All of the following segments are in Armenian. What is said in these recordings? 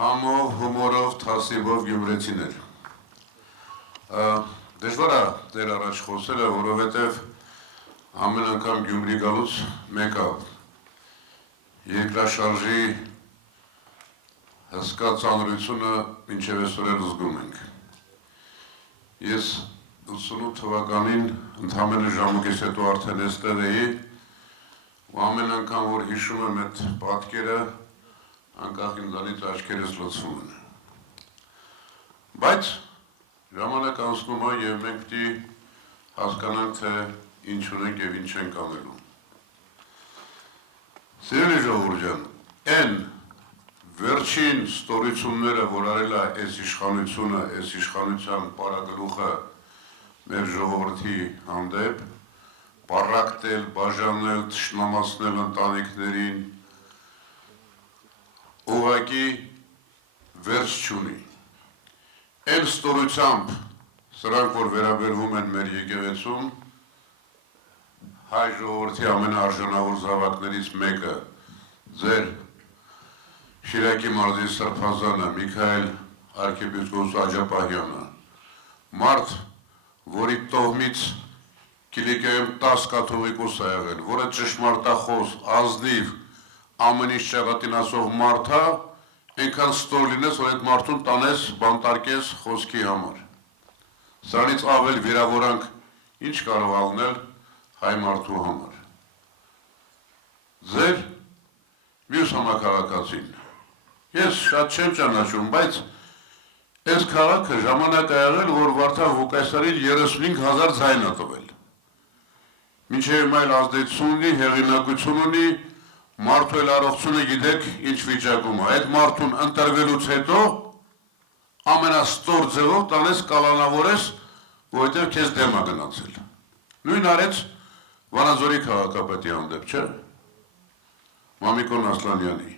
Համով, հումորով, թասիվով գյումրեցիներ։ Դժվար է դեր առաջ խոսելը, որովհետև ամեն անգամ Գյումրի գալուց մեկը երկրաշարժի հսկա ծանրությունը մինչև այսօր էլ զգում ենք։ Ես 88 թվականին ընդամենը ժամուկես հետո արդեն էստեղ էի ու ամեն անգամ որ հիշում եմ այդ պատկերը անկախ ինձանից աչքերս լցվում են։ Բայց ժամանակ անցնում է և մենք պիտի հասկանանք, թե ինչ ունենք և ինչ ենք անելու։ Սիրելի ժողովուրդ ջան, այն վերջին ստորությունները, որ արել է այս իշխանությունը, այս իշխանության պարագլուխը մեր ժողովրդի հանդեպ, պառակտել, բաժանել, թշնամացնել ընտանիքներին, ուղղակի վերջ չունի։ Այն ստորությամբ սրանք, որ վերաբերվում են մեր եկեղեցում, հայ ժողովրդի ամենաարժանավոր զավակներից մեկը, ձեր Շիրակի մարզի Սրբազանը, Միքայել arczepiskopos Աջապահյանը, մարդ, որի տոհմից Կիլիկիայում 10 կաթողիկոս է եղել, որը ճշմարտախոս, ազնիվ, ամեն ինչ ճաղատինացող մարդ է, այնքան ստոր լինես, որ այդ մարդուն տանես, բանտարկես խոսքի համար։ Սրանից ավել վիրավորանք ինչ կարող ալնել հայ մարդու համար։ Ձեր մյուս համաքաղաքացին, ես շատ չեմ ճանաչում, բայց այս քաղաքը ժամանակ է եղել, որ Վարդան Ղուկասյանին 35,000 ձայն է տվել։ Մինչև այլ ազդեցություն ունի, հեղինակություն ունի, մարդու էլ առողջությունը գիտեք ինչ վիճակում է։ Այդ մարդուն ընտրվելուց հետո ամենաստոր ձևով տանես կալանավորես, որովհետև քեզ դեմ է գնացել։ Նույն արեց Վանաձորի քաղաքապետի հանդեպ, չէ՞։ Մամիկոն Ասլանյանի։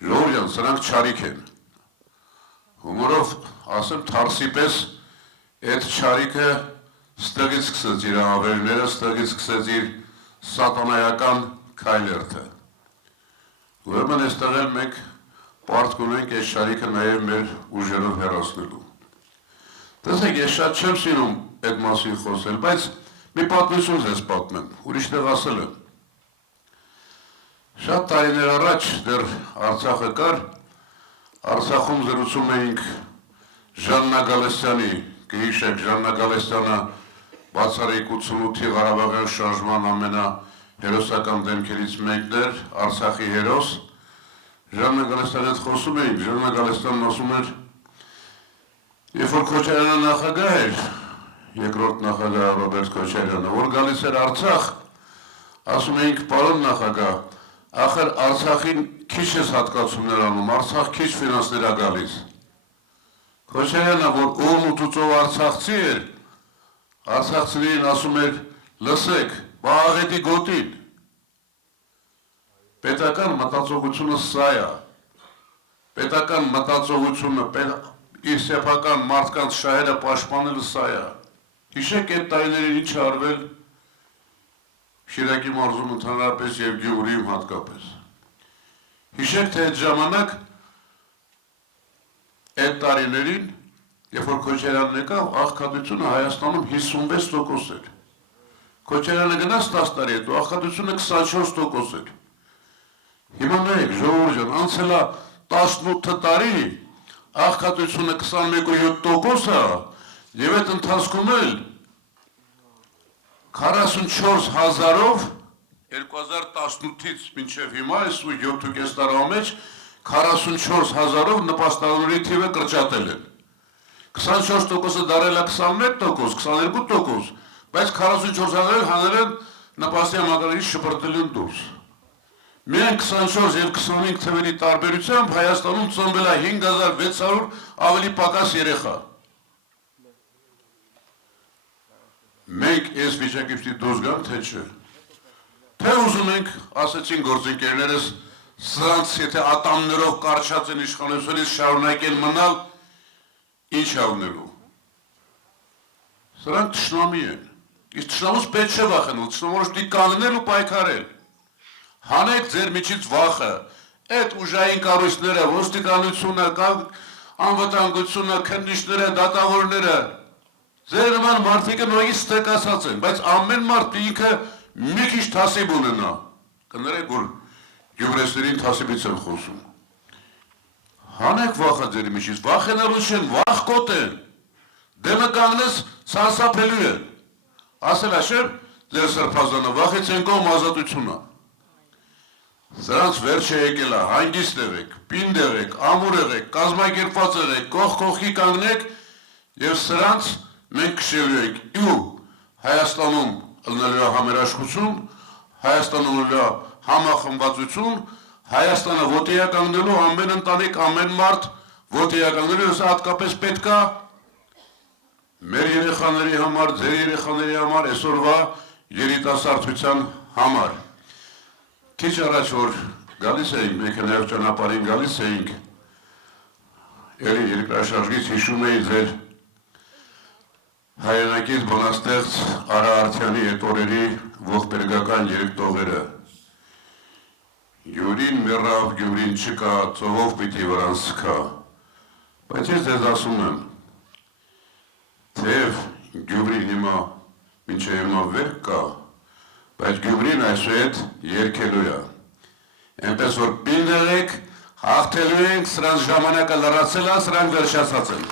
Ժողովուրդ ջան, սրանք չարիք են։ Հումորով ասեմ թարսի պես այդ չարիքը ստեղից սկսեց իր հավերները, ստեղից սկսեց իր սատանայական քայլերթը։ Ուրեմն այստեղ էլ մենք պարտք ունենք այս չարիքը նաև մեր ուժերով հեռացնելու։ Տեսեք, ես շատ չեմ սիրում այդ մասին խոսել, բայց մի պատմություն ձեզ պատմեմ, ուրիշտեղ ասել եմ։ Շատ տարիներ առաջ դեռ Արցախը կար, Արցախում զրուցում էինք Ժաննա Գալստյանի, կհիշեք Ժաննա Գալստյանը բացառիկ 88-ի Ղարաբաղյան շարժման ամենահերոսական դեմքերից մեկն էր, Արցախի հերոս։ Ժաննա Գալստյանի հետ խոսում էինք, Ժաննա Գալստյանն ասում էր, երբ որ Քոչարյանը նախագահ էր, երկրորդ նախագահ Ռոբերտ Քոչարյանը, որ գալիս էր Արցախ, ասում էինք, պարոն նախագահ, ախր Արցախին քիչ ես հատկացումներ անում, Արցախ քիչ ֆինանսներ է գալիս։ Քոչարյանը, որ ում ու ծուծով արցախցի էր, արցախցիներին ասում էր, լսեք, բաղաղետի գոտին։ Պետական մտածողությունը սա է, պետական մտածողությունը, իր սեփական մարդկանց շահերը պաշտպանելը սա է։ Հիշեք այդ տարիներին ինչ արվել Շիրակի մարզում ընդհանրապես և Գյումրիում հատկապես։ Հիշեք, թե այդ ժամանակ այդ տարիներին, երբ որ Քոչարյանն եկավ, աղքատությունը Հայաստանում 56% էր։ Քոչարյանը գնաց 10 տարի հետո, աղքատությունը 24% էր։ Հիմա նայեք, ժողովուրդ ջան, անցել է 18 տարի, աղքատությունը 21.7% է, և այդ ընթացքում էլ 44,000-ով 2018-ից մինչև հիմա, այս 7.5 տարվա մեջ 44,000-ով նպաստավորների թիվը կրճատել են։ 24%-ը դարել է 21%, 22%, բայց 44,000-ը հանել են նպաստի համակարգից շպրտել են դուրս։ Միայն 24 և 25 թվերի տարբերությամբ Հայաստանում ծնվել է 5,600 ավելի պակաս երեխա։ Մենք այս վիճակից պիտի դուրս գանք, թե չէ։ Թե ուզում ենք, ասեցին գործընկերներս, սրանց եթե ատամներով կարճած են իշխանությունից շարունակել մնալ, ինչ ավնելու։ Սրանք թշնամի են։ Իսկ թշնամուց պետք չէ վախենալ, թշնամուց պիտի կաննել ու պայքարել։ Հանեք ձեր միջից վախը, Այդ ուժային կառույցները, ոստիկանությունը, անվտանգությունը, քննիչները, դատավորները, ձեր նման մարդիկը նույնիսկ ստեկացած են, բայց ամեն մարդ ինքը մի քիչ թասիբ ունենա։ Կներեք, որ գյուղրեցիներին թասիբից են խոսում։ Հանեք վախը ձեր միջից, վախենալու չեն, վախկոտ են, դեմը կանգնես սարսափելու են։ Ասել է չէ, ձեր սրբազանը, վախից են կողմ ազատությունը։ Սրանց վերջը եկել է, հանգիստ եղեք, պինդ եղեք, ամուր եղեք, կազմակերպված եղեք, կողք կողքի կանգնեք եւ սրանց մենք քշելու ենք։ Ու Հայաստանում ըլնելու է համերաշխություն, Հայաստանում ըլնելու է համախմբվածություն, Հայաստանը ոտի է կանգնելու ամեն ընտանիք, ամեն մարդ ոտի է կանգնելու, սա հատկապես պետք է մեր երեխաների համար, ձեր երեխաների համար, այսօրվա երիտասարդության համար։ Քիչ առաջ որ գալիս էինք, մենք նաև ճանապարհին գալիս էինք, էլի երկրաշարժից հիշում էի ձեր հայրենակից բանաստեղծ Արա Արթյանի այդ օրերի ողբերգական երեք տողերը։ Գյումրին մեռավ, Գյումրին չկա, ծովով պիտի վրան սկա։ Բայց ես ձեզ ասում եմ, թեև Գյումրին հիմա մինչև հիմա վեր կա, բայց Գյումրին այսուհետ երգելու է։ Այնպես որ պինդ եղեք, հաղթելու ենք, սրանց ժամանակը լրացել է, սրանք վերջացած են։